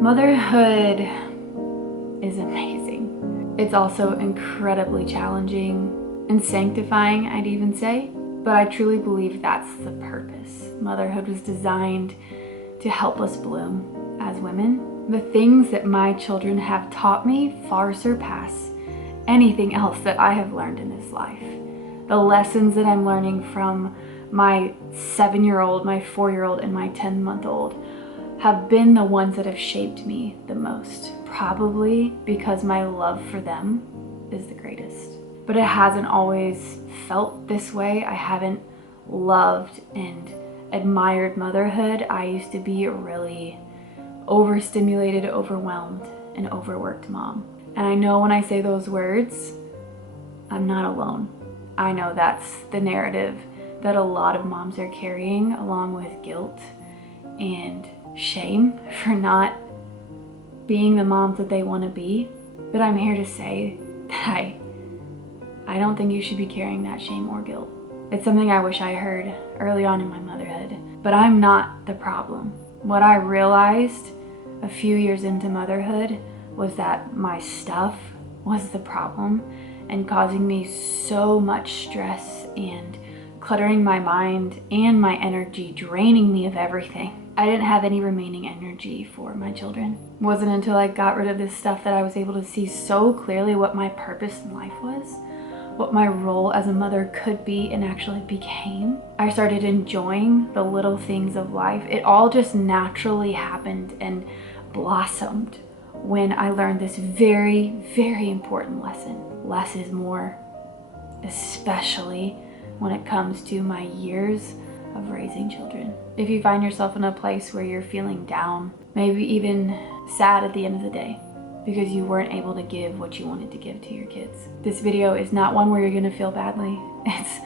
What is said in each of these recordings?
Motherhood is amazing. It's also incredibly challenging and sanctifying, I'd even say. But I truly believe that's the purpose. Motherhood was designed to help us bloom as women. The things that my children have taught me far surpass anything else that I have learned in this life. The lessons that I'm learning from my 7-year-old, my 4-year-old, and my 10-month-old have been the ones that have shaped me the most. Probably because my love for them is the greatest. But it hasn't always felt this way. I haven't loved and admired motherhood. I used to be a really overstimulated, overwhelmed, and overworked mom. And I know when I say those words, I'm not alone. I know that's the narrative that a lot of moms are carrying, along with guilt and shame for not being the moms that they want to be. But I'm here to say that I don't think you should be carrying that shame or guilt. It's something I wish I heard early on in my motherhood, but I'm not the problem. What I realized a few years into motherhood was that my stuff was the problem and causing me so much stress and cluttering my mind and my energy, draining me of everything. I didn't have any remaining energy for my children. It wasn't until I got rid of this stuff that I was able to see so clearly what my purpose in life was, what my role as a mother could be and actually became. I started enjoying the little things of life. It all just naturally happened and blossomed when I learned this very, very important lesson. Less is more, especially when it comes to my years of raising children. If you find yourself in a place where you're feeling down, maybe even sad at the end of the day because you weren't able to give what you wanted to give to your kids, this video is not one where you're gonna feel badly. It's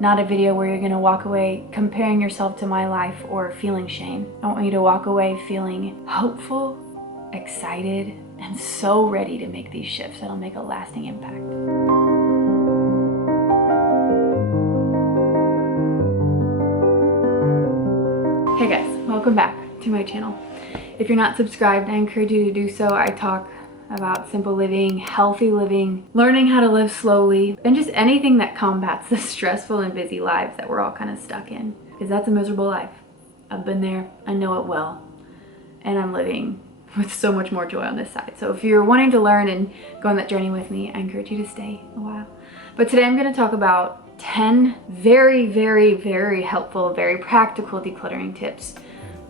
not a video where you're gonna walk away comparing yourself to my life or feeling shame. I want you to walk away feeling hopeful, excited, and so ready to make these shifts that'll make a lasting impact. Hey guys, welcome back to my channel. If you're not subscribed, I encourage you to do so. I talk about simple living, healthy living, learning how to live slowly, and just anything that combats the stressful and busy lives that we're all kind of stuck in. Because that's a miserable life. I've been there, I know it well, and I'm living with so much more joy on this side. So if you're wanting to learn and go on that journey with me, I encourage you to stay a while. But today I'm going to talk about 10 very, very, very helpful, very practical decluttering tips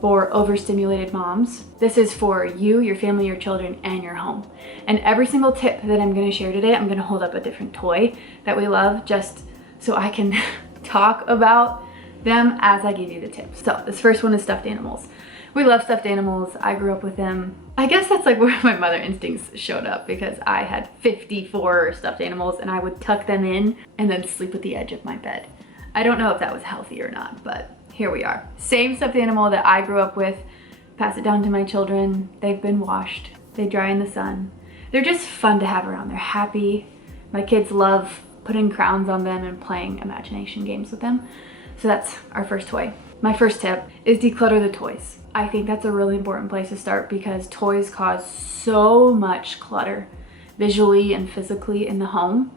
for overstimulated moms. This is for you, your family, your children, and your home. And every single tip that I'm going to share today, I'm going to hold up a different toy that we love just so I can talk about them as I give you the tips. So this first one is stuffed animals. We love stuffed animals. I grew up with them. I guess that's like where my mother instincts showed up, because I had 54 stuffed animals and I would tuck them in and then sleep at the edge of my bed. I don't know if that was healthy or not, but here we are. Same stuffed animal that I grew up with, pass it down to my children. They've been washed. They dry in the sun. They're just fun to have around. They're happy. My kids love putting crowns on them and playing imagination games with them. So that's our first toy. My first tip is declutter the toys. I think that's a really important place to start because toys cause so much clutter visually and physically in the home.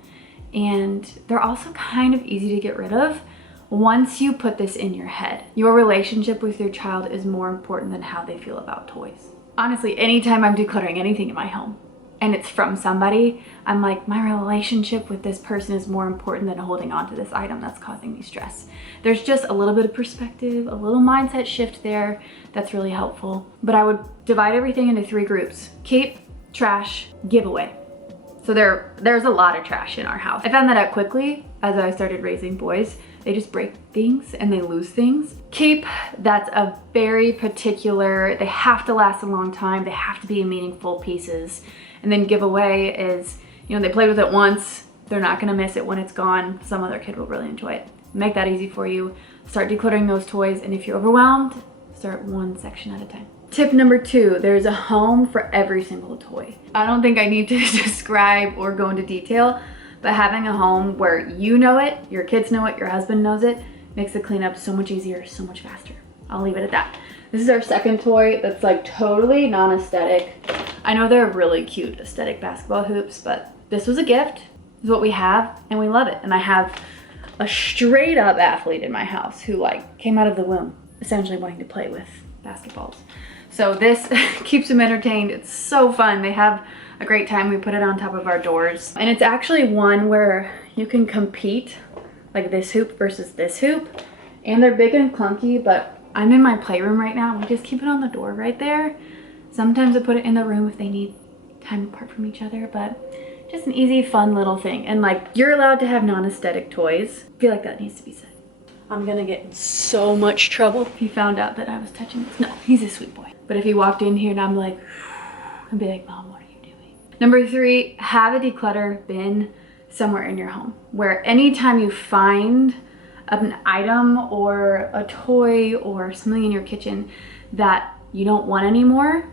And they're also kind of easy to get rid of once you put this in your head. Your relationship with your child is more important than how they feel about toys. Honestly, anytime I'm decluttering anything in my home and it's from somebody, I'm like, my relationship with this person is more important than holding on to this item that's causing me stress. There's just a little bit of perspective, a little mindset shift there that's really helpful. But I would divide everything into 3 groups: keep, trash, giveaway. So there's a lot of trash in our house. I found that out quickly as I started raising boys. They just break things and they lose things. Keep, that's a very particular, they have to last a long time. They have to be meaningful pieces. And then giveaway is, you know, they played with it once. They're not gonna miss it when it's gone. Some other kid will really enjoy it. Make that easy for you. Start decluttering those toys. And if you're overwhelmed, start one section at a time. Tip number 2, there's a home for every single toy. I don't think I need to describe or go into detail, but having a home where you know it, your kids know it, your husband knows it, makes the cleanup so much easier, so much faster. I'll leave it at that. This is our second toy that's like totally non-aesthetic. I know they're really cute aesthetic basketball hoops, but this was a gift. This is what we have and we love it. And I have a straight up athlete in my house who like came out of the womb essentially wanting to play with basketballs. So this keeps them entertained. It's so fun. They have a great time. We put it on top of our doors. And it's actually one where you can compete, like this hoop versus this hoop. And they're big and clunky, but I'm in my playroom right now. We just keep it on the door right there. Sometimes I put it in the room if they need time apart from each other, but just an easy, fun little thing. And like, you're allowed to have non-aesthetic toys. I feel like that needs to be said. I'm gonna get in so much trouble if he found out that I was touching this. No, he's a sweet boy. But if he walked in here and I'm like, I'd be like, Mom, what are you doing? Number 3, have a declutter bin somewhere in your home where anytime you find an item or a toy or something in your kitchen that you don't want anymore,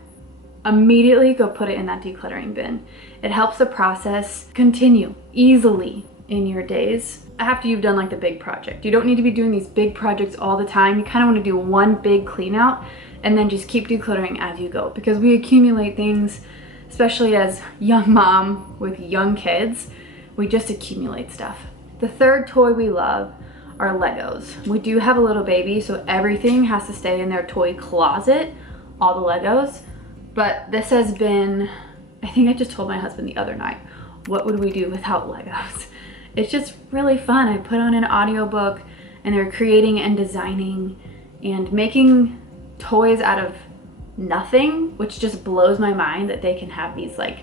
immediately go put it in that decluttering bin. It helps the process continue easily in your days after you've done like the big project. You don't need to be doing these big projects all the time. You kind of want to do one big clean out and then just keep decluttering as you go, because we accumulate things, especially as young mom with young kids, we just accumulate stuff. The third toy we love are Legos. We do have a little baby, so everything has to stay in their toy closet, all the Legos. But this has been, I think I just told my husband the other night, what would we do without Legos? It's just really fun. I put on an audiobook and they're creating and designing and making toys out of nothing, which just blows my mind that they can have these like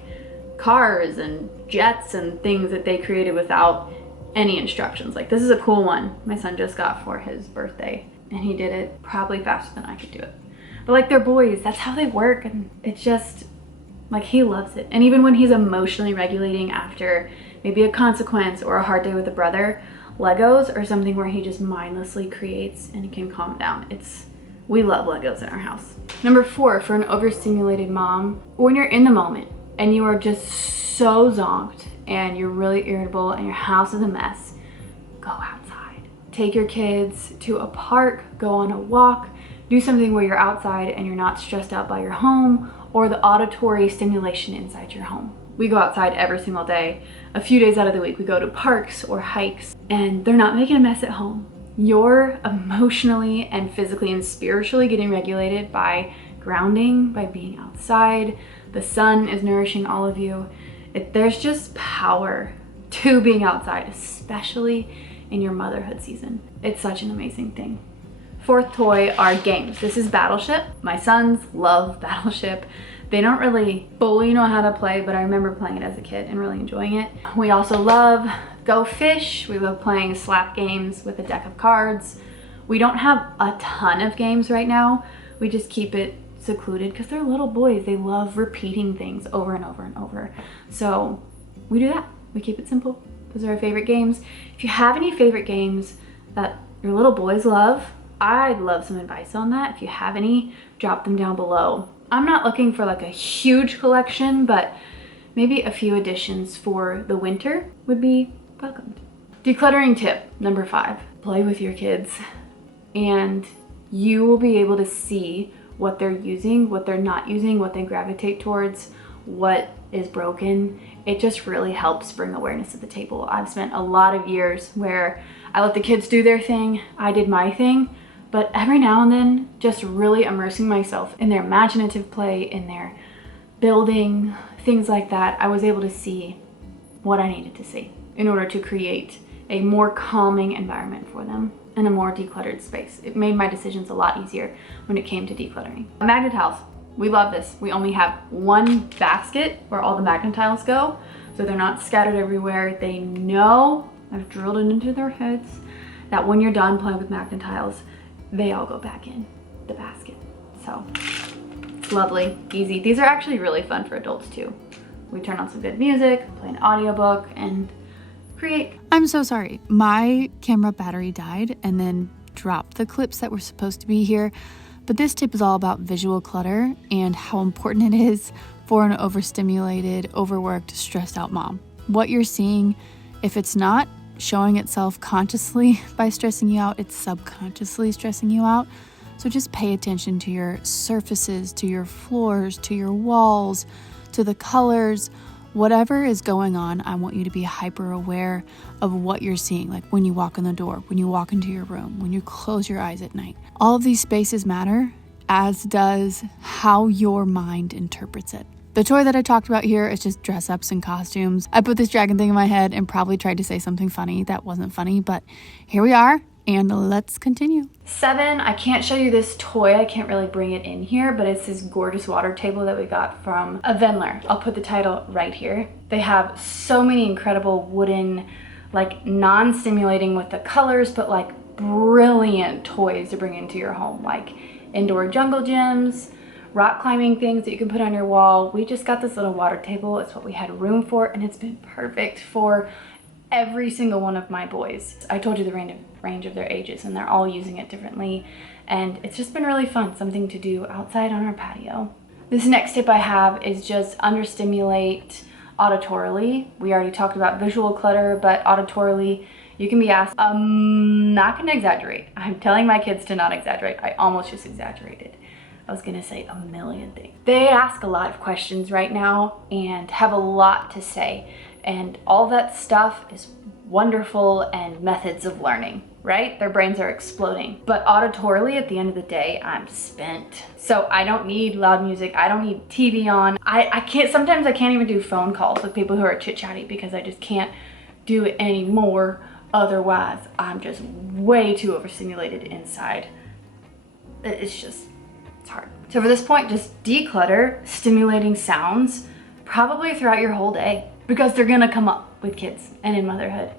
cars and jets and things that they created without any instructions. Like, this is a cool one my son just got for his birthday and he did it probably faster than I could do it. But like, they're boys, that's how they work, and it's just like, he loves it. And even when he's emotionally regulating after maybe a consequence or a hard day with a brother, Legos are something where he just mindlessly creates and he can calm down. We love Legos in our house. Number 4, for an overstimulated mom, when you're in the moment and you are just so zonked and you're really irritable and your house is a mess, go outside. Take your kids to a park, go on a walk, do something where you're outside and you're not stressed out by your home or the auditory stimulation inside your home. We go outside every single day. A few days out of the week, we go to parks or hikes, and they're not making a mess at home. You're emotionally and physically and spiritually getting regulated by grounding, by being outside. The sun is nourishing all of you. There's just power to being outside, especially in your motherhood season. It's such an amazing thing. 4th toy are games. This is Battleship. My sons love Battleship. They don't really fully know how to play, but I remember playing it as a kid and really enjoying it. We also love Go Fish. We love playing slap games with a deck of cards. We don't have a ton of games right now. We just keep it secluded because they're little boys. They love repeating things over and over and over. So we do that. We keep it simple. Those are our favorite games. If you have any favorite games that your little boys love, I'd love some advice on that. If you have any, drop them down below. I'm not looking for like a huge collection, but maybe a few additions for the winter would be welcomed. Decluttering tip number 5, play with your kids and you will be able to see what they're using, what they're not using, what they gravitate towards, what is broken. It just really helps bring awareness to the table. I've spent a lot of years where I let the kids do their thing, I did my thing, but every now and then just really immersing myself in their imaginative play, in their building, things like that, I was able to see what I needed to see in order to create a more calming environment for them and a more decluttered space. It made my decisions a lot easier when it came to decluttering. Magnet tiles, we love this. We only have one basket where all the magnet tiles go, so they're not scattered everywhere. They know, I've drilled it into their heads, that when you're done playing with magnet tiles, they all go back in the basket. So it's lovely, easy. These are actually really fun for adults too. We turn on some good music, play an audiobook, and create. I'm so sorry. My camera battery died and then dropped the clips that were supposed to be here. But this tip is all about visual clutter and how important it is for an overstimulated, overworked, stressed out mom. What you're seeing, if it's not showing itself consciously by stressing you out, it's subconsciously stressing you out. So just pay attention to your surfaces, to your floors, to your walls, to the colors. Whatever is going on, I want you to be hyper aware of what you're seeing, like when you walk in the door, when you walk into your room, when you close your eyes at night. All of these spaces matter, as does how your mind interprets it. The toy that I talked about here is just dress-ups and costumes. I put this dragon thing in my head and probably tried to say something funny that wasn't funny, but here we are, and let's continue. 7, I can't show you this toy. I can't really bring it in here, but it's this gorgeous water table that we got from a vendor. I'll put the title right here. They have so many incredible wooden, like non-stimulating with the colors, but like brilliant toys to bring into your home, like indoor jungle gyms, rock climbing things that you can put on your wall. We just got this little water table. It's what we had room for, and it's been perfect for every single one of my boys. I told you the range of their ages, and they're all using it differently, and it's just been really fun, something to do outside on our patio. This next tip I have is just understimulate auditorily. We already talked about visual clutter, but auditorily you can be asked, not gonna exaggerate. I'm telling my kids to not exaggerate. I almost just exaggerated. I was gonna say a million things. They ask a lot of questions right now and have a lot to say, and all that stuff is wonderful and methods of learning, right? Their brains are exploding. But auditorily, at the end of the day, I'm spent. So I don't need loud music. I don't need TV on. Sometimes I can't even do phone calls with people who are chit-chatty because I just can't do it anymore. Otherwise, I'm just way too overstimulated inside. It's hard. So for this point, just declutter stimulating sounds probably throughout your whole day, because they're gonna come up with kids and in motherhood.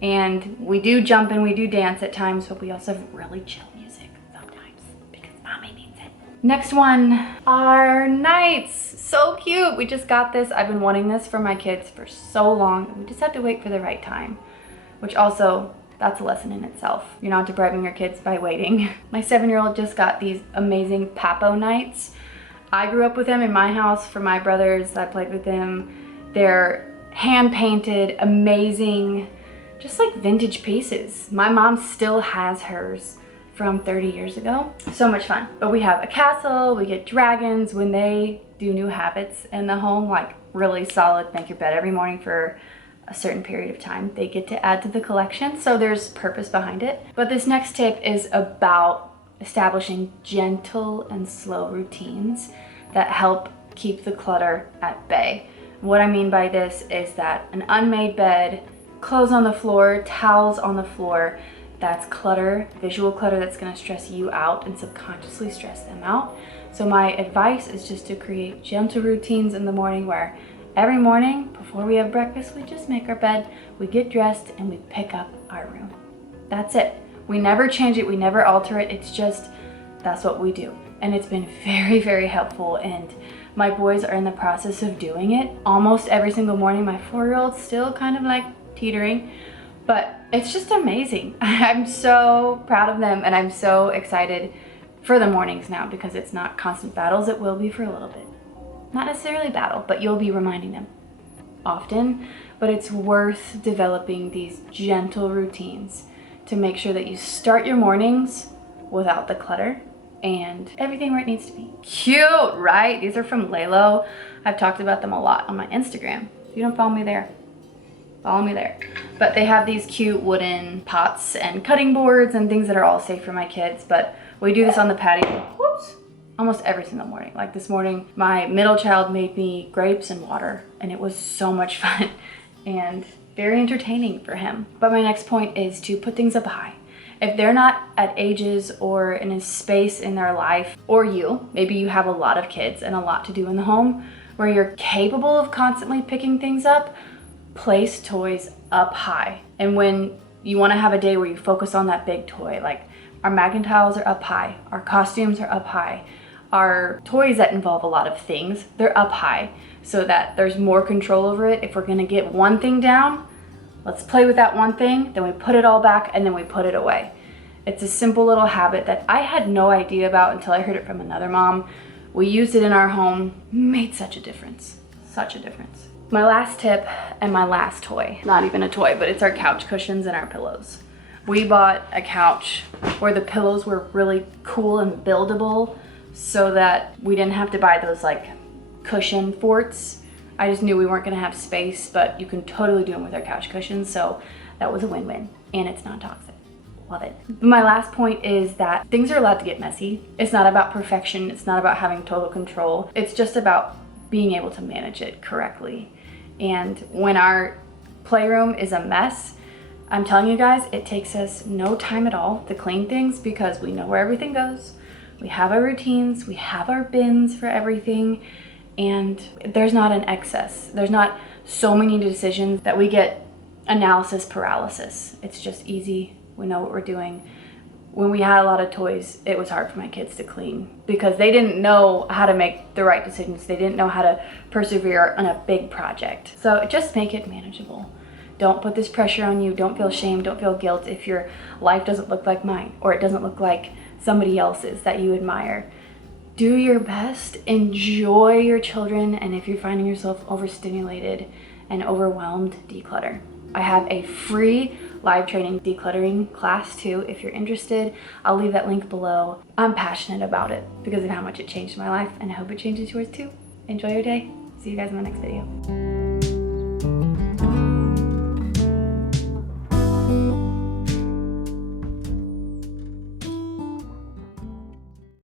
And we do jump and we do dance at times, but we also have really chill music sometimes because mommy needs it. Next one, our nights. So cute. We just got this. I've been wanting this for my kids for so long. We just have to wait for the right time, which also, that's a lesson in itself. You're not depriving your kids by waiting. My 7-year-old just got these amazing Papo nights. I grew up with them in my house for my brothers. I played with them. They're hand-painted, amazing, just like vintage pieces. My mom still has hers from 30 years ago. So much fun. But we have a castle, we get dragons when they do new habits in the home, like really solid, make your bed every morning for a certain period of time. They get to add to the collection, so there's purpose behind it. But this next tip is about establishing gentle and slow routines that help keep the clutter at bay. What I mean by this is that an unmade bed, clothes on the floor, towels on the floor, that's clutter, visual clutter that's gonna stress you out and subconsciously stress them out. So my advice is just to create gentle routines in the morning where every morning before we have breakfast, we just make our bed, we get dressed, and we pick up our room. That's it. We never change it, we never alter it. It's just, that's what we do. And it's been very, very helpful, and my boys are in the process of doing it almost every single morning. My 4-year-old's still kind of like teetering, but it's just amazing. I'm so proud of them, and I'm so excited for the mornings now because it's not constant battles. It will be for a little bit. Not necessarily battle, but you'll be reminding them often. But it's worth developing these gentle routines to make sure that you start your mornings without the clutter and everything where it needs to be. Cute, right? These are from Lalo. I've talked about them a lot on my Instagram. If you don't follow me there, follow me there. But they have these cute wooden pots and cutting boards and things that are all safe for my kids. But we do this on the patio, whoops, almost every single morning. Like this morning, my middle child made me grapes and water, and it was so much fun and very entertaining for him. But my next point is to put things up high. If they're not at ages or in a space in their life, or maybe you have a lot of kids and a lot to do in the home where you're capable of constantly picking things up, place toys up high. And when you want to have a day where you focus on that big toy, like our magnet tiles are up high, our costumes are up high, our toys that involve a lot of things, they're up high so that there's more control over it. If we're going to get one thing down, let's play with that one thing, then we put it all back, and then we put it away. It's a simple little habit that I had no idea about until I heard it from another mom. We used it in our home, made such a difference, such a difference. My last tip and my last toy, not even a toy, but it's our couch cushions and our pillows. We bought a couch where the pillows were really cool and buildable so that we didn't have to buy those like cushion forts. I just knew we weren't gonna have space, but you can totally do them with our couch cushions, so that was a win-win, and it's non-toxic. Love it. My last point is that things are allowed to get messy. It's not about perfection, it's not about having total control. It's just about being able to manage it correctly. And when our playroom is a mess, I'm telling you guys, it takes us no time at all to clean things because we know where everything goes. We have our routines, we have our bins for everything, and there's not an excess. There's not so many decisions that we get analysis paralysis. It's just easy. We know what we're doing. When we had a lot of toys, it was hard for my kids to clean because they didn't know how to make the right decisions. They didn't know how to persevere on a big project. So just make it manageable. Don't put this pressure on you. Don't feel shame. Don't feel guilt if your life doesn't look like mine or it doesn't look like somebody else's that you admire. Do your best, enjoy your children, and if you're finding yourself overstimulated and overwhelmed, declutter. I have a free live training decluttering class too if you're interested. I'll leave that link below. I'm passionate about it because of how much it changed my life, and I hope it changes yours too. Enjoy your day. See you guys in the next video.